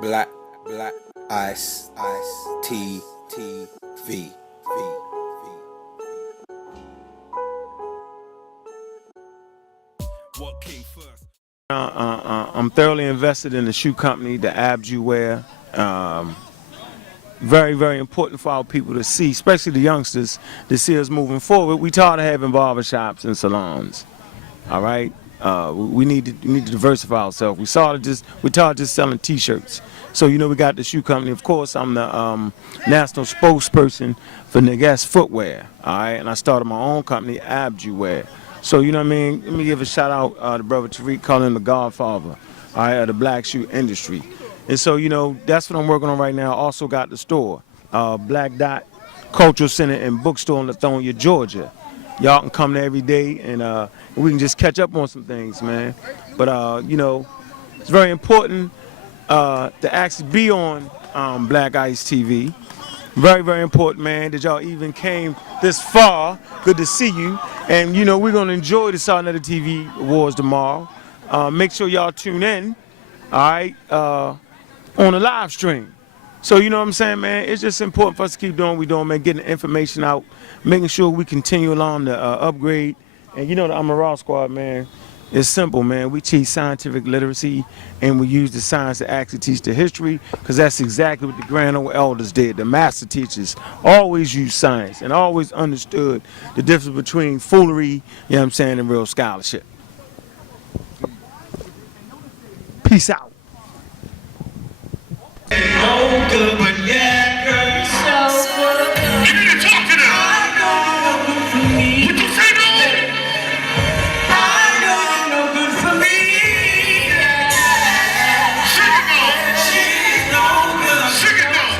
Black Ice T V. What came first? I'm thoroughly invested in the shoe company, the abs you wear. Very, very important for our people to see, especially the youngsters, to see us moving forward. We tired of having barbershops and salons. All right, we need to diversify ourselves. We tired just selling T-shirts. So we got the shoe company. Of course, I'm the national spokesperson for Negas Footwear. All right, and I started my own company, Abs You Wear. So what I mean. Let me give a shout out to brother Tariq, calling him the Godfather, all right, of the black shoe industry. And so that's what I'm working on right now. Also got the store, Black Dot Cultural Center and Bookstore in Lithonia, Georgia. Y'all can come there every day and we can just catch up on some things, man. But it's very important to actually be on Black Ice TV. Very, very important, man, that y'all even came this far. Good to see you. And we're gonna enjoy the Southern Letter TV Awards tomorrow. Make sure y'all tune in, all right, on the live stream. So what I'm saying, man, it's just important for us to keep doing what we're doing, man, getting the information out, making sure we continue along the upgrade. And the Amaral Squad, man, it's simple, man. We teach scientific literacy and we use the science to actually teach the history, because that's exactly what the grand old elders did. The master teachers always used science and always understood the difference between foolery, and real scholarship. Peace out. No good, but yeah, girl, you so good. You need to talk to them. I know no good for me. What you say, no? I know no good for me. Sing it, though. She's no good. Sing it, though.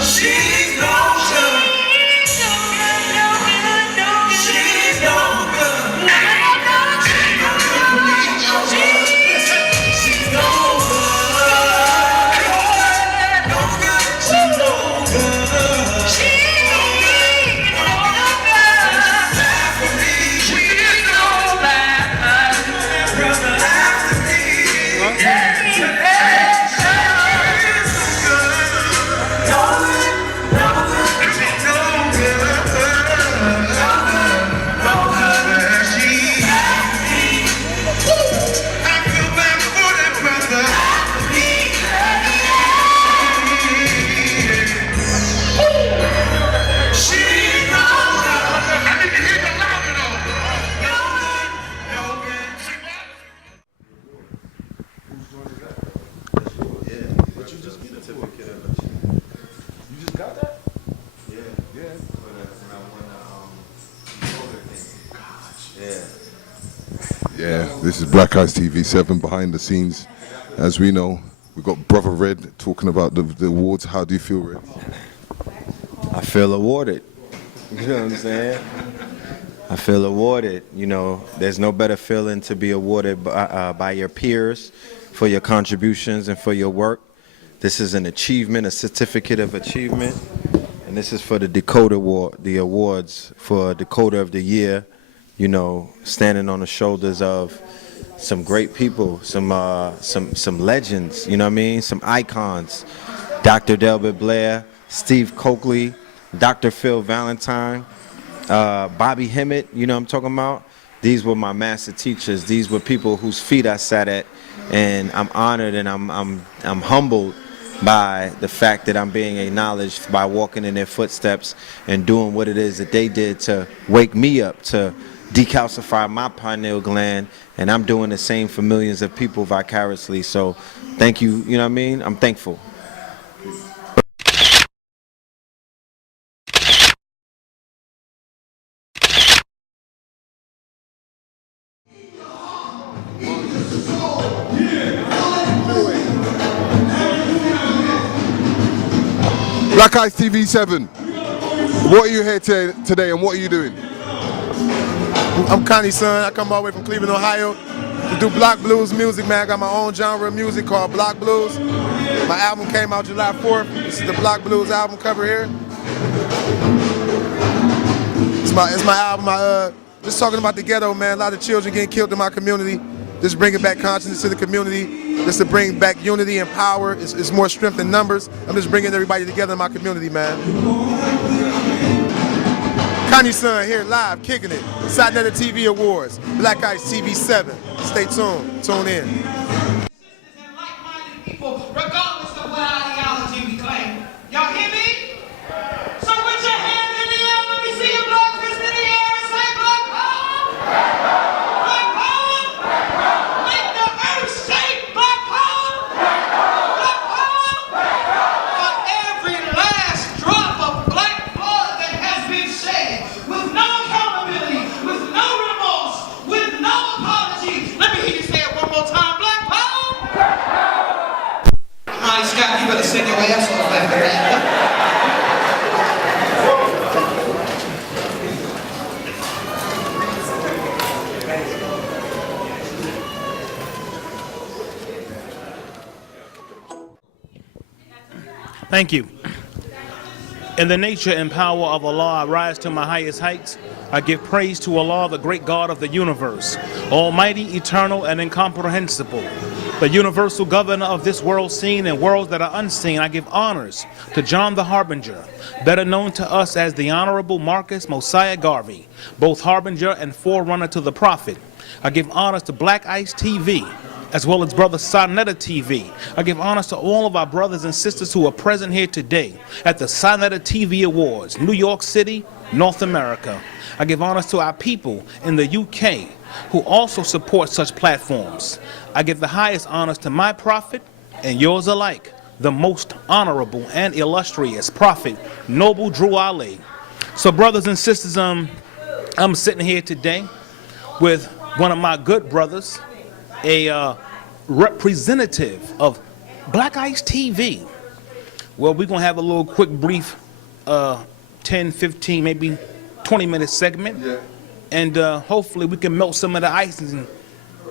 She's no good. She's no good. She's no good. She's no good for me. She's no good. Yeah, this is Black Ice TV 7 behind the scenes. As we know, we've got Brother Red talking about the awards. How do you feel, Red? I feel awarded. You know what I'm saying? I feel awarded. There's no better feeling to be awarded by your peers for your contributions and for your work. This is an achievement, a certificate of achievement, and this is for the Dakota Award, the awards for Dakota of the Year. Standing on the shoulders of some great people, some legends, some icons. Dr. Delbert Blair, Steve Coakley, Dr. Phil Valentine, Bobby Hemmett, I'm talking about? These were my master teachers. These were people whose feet I sat at, and I'm honored and I'm humbled by the fact that I'm being acknowledged by walking in their footsteps and doing what it is that they did to wake me up, to decalcify my pineal gland, and I'm doing the same for millions of people vicariously. So thank you, I'm thankful. Black Ice TV 7. What are you here today and what are you doing? I'm Connie's son. I come all the way from Cleveland, Ohio to do block blues music, man. I got my own genre of music called block blues. My album came out July 4th. This is the block blues album cover here. It's my album. Just talking about the ghetto, man. A lot of children getting killed in my community. This is bringing back consciousness to the community. This is to bring back unity and power. It's more strength in numbers. I'm just bringing everybody together in my community, man. Connie's son here live, kicking it. Satnetta TV Awards, Black Ice TV 7. Stay tuned. Tune in. People, regardless of what ideology we claim. Y'all hear me? So put your hand in the air. Let me see your black fist in the air and say black power. Black power. Make the earth shake. Black power. Black power. For every last drop of black blood that has been shed, with no accountability, with no remorse, with no apology. Let me hear you say it one more time. Black power. All right, Scott, you better sing your ass off after that. Thank you. In the nature and power of Allah, I rise to my highest heights. I give praise to Allah, the great God of the universe, almighty, eternal, and incomprehensible, the universal governor of this world seen and worlds that are unseen. I give honors to John the Harbinger, better known to us as the Honorable Marcus Mosiah Garvey, both harbinger and forerunner to the prophet. I give honors to Black Ice TV, as well as Brother Satnetta TV. I give honors to all of our brothers and sisters who are present here today at the Satnetta TV Awards, New York City, North America. I give honors to our people in the UK who also support such platforms. I give the highest honors to my prophet and yours alike, the most honorable and illustrious prophet, Noble Drew Ali. So brothers and sisters, I'm sitting here today with one of my good brothers, a representative of Black Ice TV. Well, we're gonna have a little quick brief 10, 15, maybe 20-minute segment. Yeah. And hopefully we can melt some of the ice and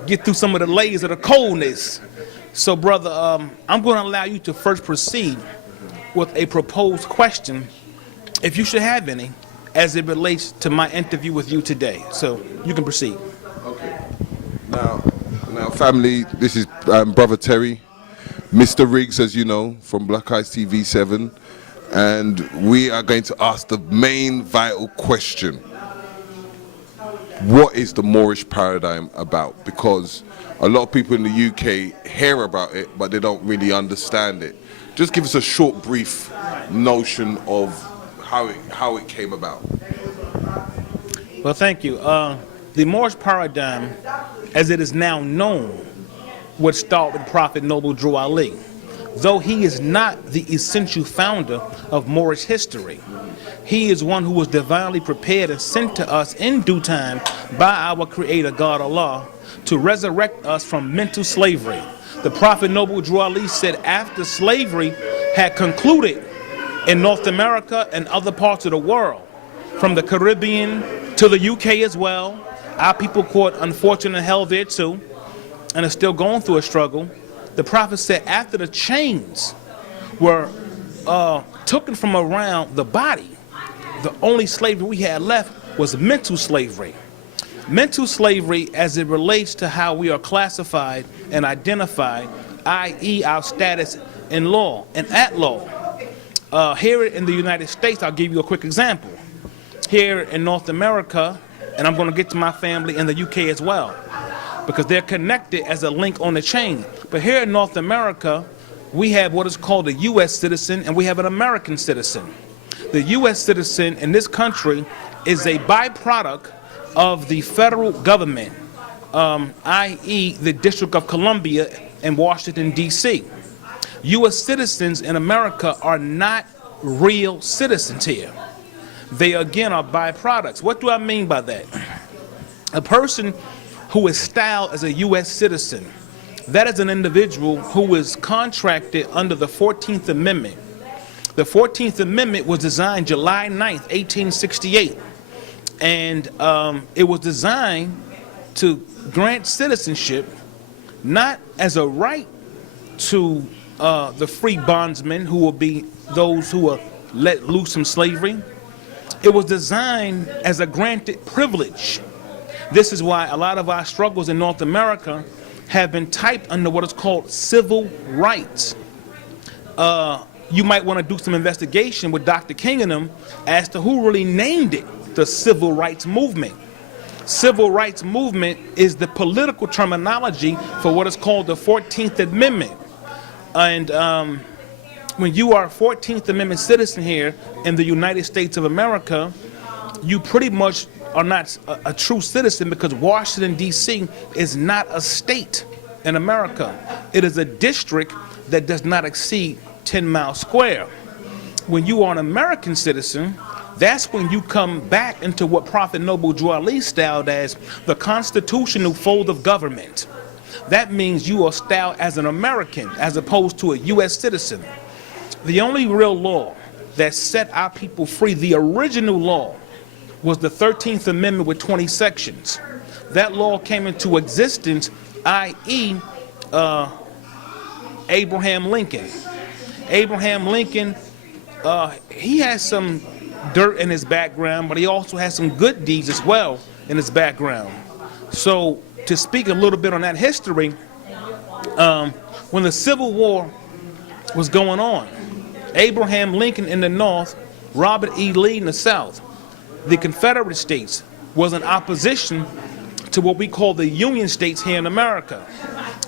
get through some of the layers of the coldness. So brother, I'm gonna allow you to first proceed with a proposed question, if you should have any, as it relates to my interview with you today. So you can proceed. Okay. Now, family, this is Brother Terry, Mr. Riggs, as you know, from Black Ice TV 7, and we are going to ask the main vital question. What is the Moorish paradigm about? Because a lot of people in the UK hear about it, but they don't really understand it. Just give us a short, brief notion of how it came about. Well, thank you. The Moorish paradigm, as it is now known, would start with Prophet Noble Drew Ali. Though he is not the essential founder of Moorish history, he is one who was divinely prepared and sent to us in due time by our Creator, God Allah, to resurrect us from mental slavery. The Prophet Noble Drew Ali said after slavery had concluded in North America and other parts of the world, from the Caribbean to the UK as well, our people caught unfortunate hell there too, and are still going through a struggle. The Prophet said after the chains were taken from around the body, the only slavery we had left was mental slavery. Mental slavery as it relates to how we are classified and identified, i.e. our status in law and at law. Here in the United States, I'll give you a quick example. Here in North America, and I'm going to get to my family in the UK as well, because they're connected as a link on the chain. But here in North America, we have what is called a U.S. citizen and we have an American citizen. The U.S. citizen in this country is a byproduct of the federal government, i.e. the District of Columbia in Washington, D.C. U.S. citizens in America are not real citizens here. They again are byproducts. What do I mean by that? A person who is styled as a U.S. citizen, that is an individual who is contracted under the 14th Amendment. The 14th Amendment was designed July 9th, 1868, and it was designed to grant citizenship not as a right to the free bondsmen, who will be those who are let loose from slavery. It was designed as a granted privilege This is why a lot of our struggles in North America have been typed under what is called civil rights. You might want to do some investigation with Dr. King and them as to who really named it the civil rights movement. Civil rights movement is the political terminology for what is called the 14th Amendment. And when you are a 14th Amendment citizen here in the United States of America, you pretty much are not a true citizen, because Washington, D.C. is not a state in America. It is a district that does not exceed 10 miles square. When you are an American citizen, that's when you come back into what Prophet Noble Drew Ali styled as the constitutional fold of government. That means you are styled as an American as opposed to a U.S. citizen. The only real law that set our people free, the original law, was the 13th Amendment with 20 sections. That law came into existence, i.e., Abraham Lincoln. Abraham Lincoln, he has some dirt in his background, but he also has some good deeds as well in his background. So to speak a little bit on that history, when the Civil War was going on, Abraham Lincoln in the North, Robert E. Lee in the South, the Confederate States was in opposition to what we call the Union States here in America.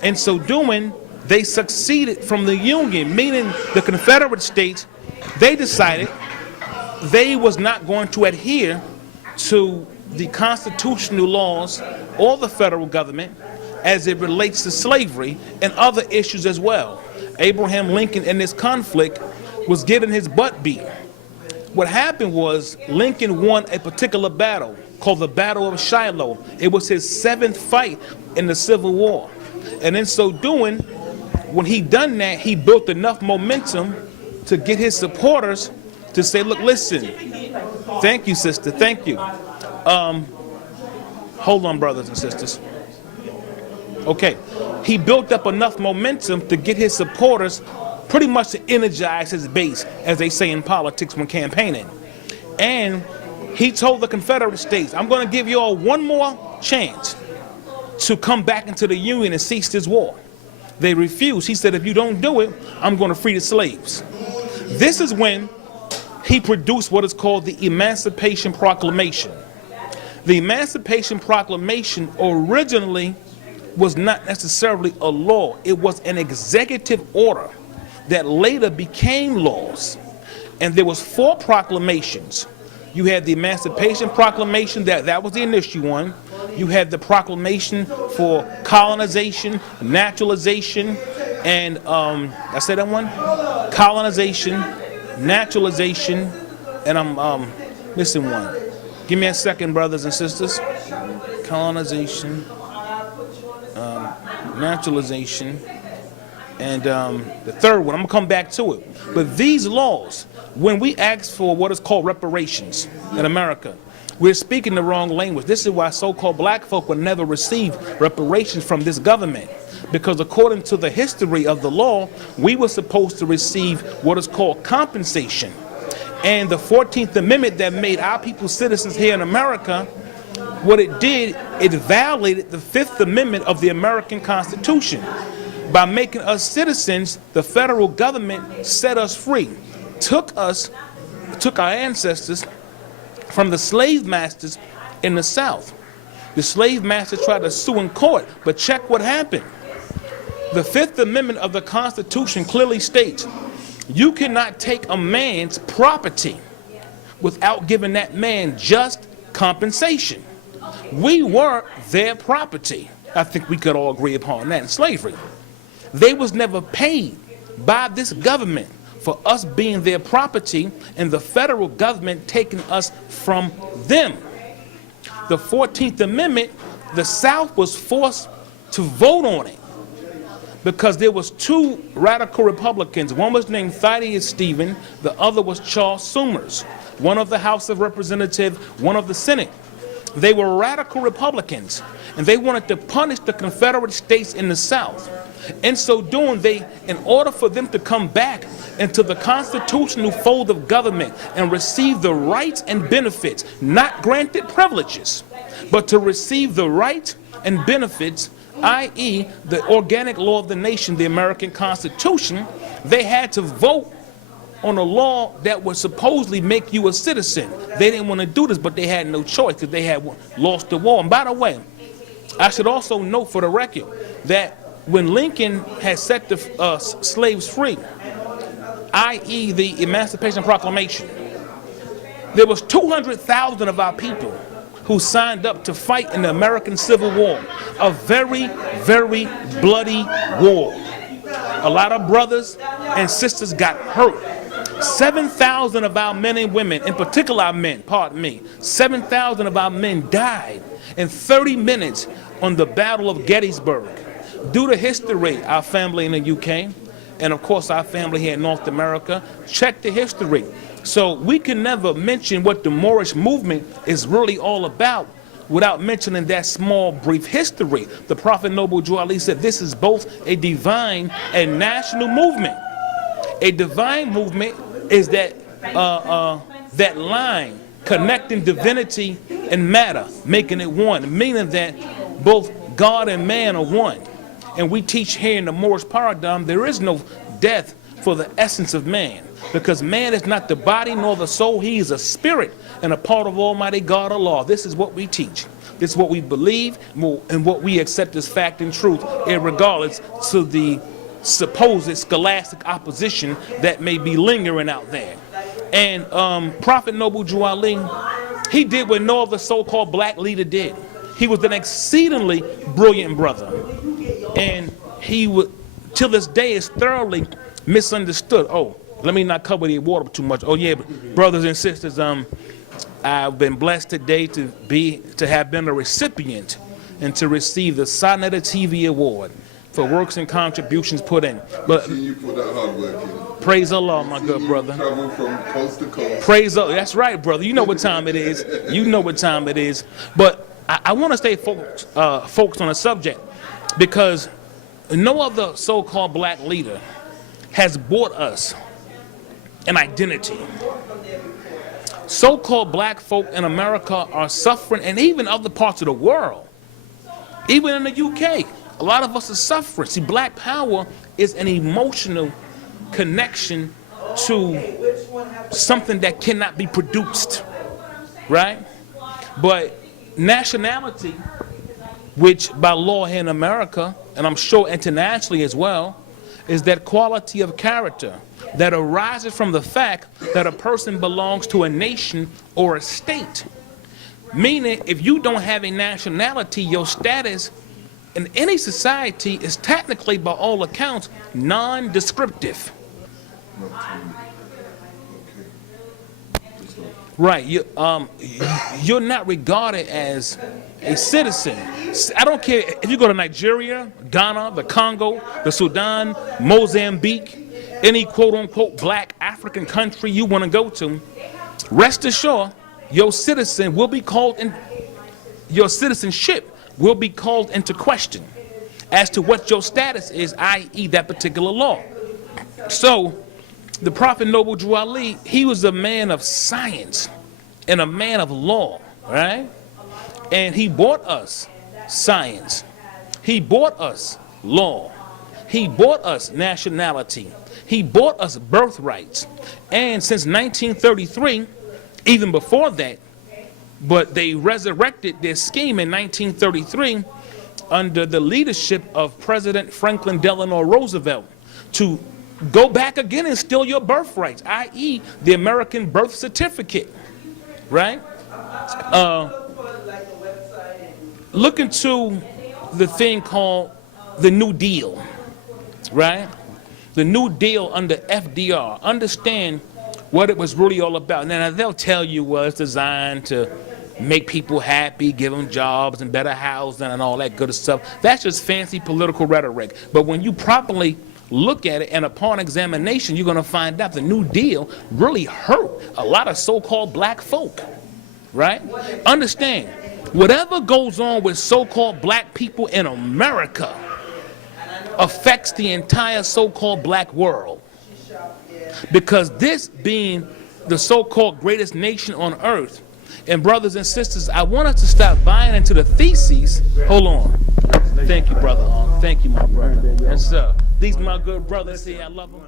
In so doing, they succeeded from the Union, meaning the Confederate States, they decided they was not going to adhere to the constitutional laws or the federal government as it relates to slavery and other issues as well. Abraham Lincoln in this conflict was getting his butt beat. What happened was Lincoln won a particular battle called the Battle of Shiloh. It was his 7th fight in the Civil War. And in so doing, when he done that, he built enough momentum to get his supporters to say, look, listen, thank you, sister, thank you. Hold on, brothers and sisters. Okay, he built up enough momentum to get his supporters pretty much to energize his base, as they say in politics when campaigning. And he told the Confederate States, I'm going to give you all one more chance to come back into the Union and cease this war. They refused. He said, if you don't do it, I'm going to free the slaves. This is when he produced what is called the Emancipation Proclamation. The Emancipation Proclamation originally was not necessarily a law. It was an executive order that later became laws. And there was 4 proclamations. You had the Emancipation Proclamation, that was the initial one. You had the proclamation for colonization, naturalization, and I said that one? Colonization, naturalization, and I'm missing one. Give me a second, brothers and sisters. Colonization, naturalization, and the third one, I'm gonna come back to it. But these laws, when we ask for what is called reparations in America, we're speaking the wrong language. This is why so-called black folk will never receive reparations from this government. Because according to the history of the law, we were supposed to receive what is called compensation. And the 14th Amendment that made our people citizens here in America, what it did, it violated the 5th Amendment of the American Constitution. By making us citizens, the federal government set us free, took our ancestors from the slave masters in the South. The slave masters tried to sue in court, but check what happened. The 5th Amendment of the Constitution clearly states, you cannot take a man's property without giving that man just compensation. We were their property. I think we could all agree upon that in slavery. They was never paid by this government for us being their property and the federal government taking us from them. The 14th Amendment, the South was forced to vote on it because there was 2 radical Republicans. One was named Thaddeus Stephen, the other was Charles Summers, one of the House of Representatives, one of the Senate. They were radical Republicans, and they wanted to punish the Confederate States in the South. In so doing, in order for them to come back into the constitutional fold of government and receive the rights and benefits, not granted privileges, but to receive the rights and benefits, i.e. the organic law of the nation, the American Constitution, they had to vote on a law that would supposedly make you a citizen. They didn't want to do this, but they had no choice because they had lost the war. And by the way, I should also note for the record that when Lincoln had set the slaves free, i.e. the Emancipation Proclamation, there was 200,000 of our people who signed up to fight in the American Civil War, a very, very bloody war. A lot of brothers and sisters got hurt. 7,000 of our men and women, in particular our men, 7,000 of our men died in 30 minutes on the Battle of Gettysburg. Due to history, our family in the UK, and of course our family here in North America, check the history. So we can never mention what the Moorish movement is really all about without mentioning that small, brief history. The Prophet Noble Drew Ali said this is both a divine and national movement. A divine movement is that that line connecting divinity and matter, making it one, meaning that both God and man are one. And we teach here in the Moorish paradigm there is no death for the essence of man, because man is not the body nor the soul, he is a spirit and a part of Almighty God Allah. This is what we teach. This is what we believe and what we accept as fact and truth, regardless to the supposed scholastic opposition that may be lingering out there. And Prophet Noble Drew Ali, he did what no other so-called black leader did. He was an exceedingly brilliant brother, and he would, till this day, is thoroughly misunderstood. Oh, let me not cover the award up too much. Oh yeah, brothers and sisters, I've been blessed today to have been a recipient and to receive the Sonetta TV Award for works and contributions put in. But You put that hard work in. praise Allah, my good brother. Travel from coast to coast. Praise Allah. That's right, brother. You know what time it is. You know what time it is. But I want to stay focused on a subject, because no other so-called black leader has bought us an identity. So-called black folk in America are suffering, and even other parts of the world, even in the UK, a lot of us are suffering. See, black power is an emotional connection to something that cannot be produced, right? But nationality, which by law here in America, and I'm sure internationally as well, is that quality of character that arises from the fact that a person belongs to a nation or a state. Meaning, if you don't have a nationality, your status in any society is technically, by all accounts, non-descriptive. Right, you're not regarded as a citizen. I don't care if you go to Nigeria, Ghana, the Congo, the Sudan, Mozambique, any quote-unquote black African country you want to go to, rest assured, your citizenship will be called into question as to what your status is, i.e. that particular law. So, the Prophet Noble Drew Ali, he was a man of science and a man of law, right? And he bought us science. He bought us law. He bought us nationality. He bought us birthrights. And since 1933, even before that, but they resurrected their scheme in 1933 under the leadership of President Franklin Delano Roosevelt to go back again and steal your birthrights, i.e. the American birth certificate, right? Look into the thing called the New Deal, right? The New Deal under FDR. Understand what it was really all about. Now they'll tell you, well, it's designed to make people happy, give them jobs and better housing and all that good stuff. That's just fancy political rhetoric. But when you properly look at it, and upon examination, you're going to find out the New Deal really hurt a lot of so-called black folk, right? Understand, whatever goes on with so-called black people in America affects the entire so-called black world. Because this being the so-called greatest nation on earth, And brothers and sisters, I want us to stop buying into the theses. Hold on. Thank you, brother. Thank you, my brother. Yes, sir. These my good brothers here. I love them.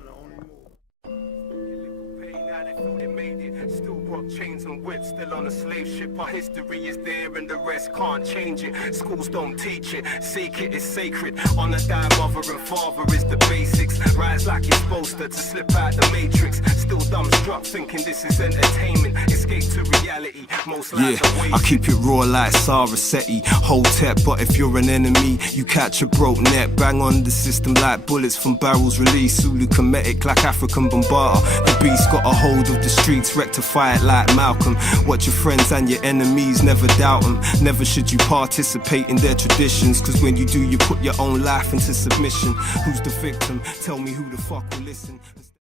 Still rock chains and whips, still on a slave ship. Our history is there and the rest can't change it. Schools don't teach it, seek it is sacred. Honor thy mother and father is the basics. Rise like you're supposed to slip out the matrix. Still dumbstruck thinking this is entertainment. Escape to reality, most lives are wasted. I keep it raw like Sarasetti. Hold tep, but if you're an enemy, you catch a broke net. Bang on the system like bullets from barrels released. Zulu Kemetic like African Bombata. The beast got a hold of the streets, rectify it like Malcolm. Watch your friends and your enemies, never doubt them. Never should you participate in their traditions, cause when you do, you put your own life into submission. Who's the victim? Tell me who the fuck will listen.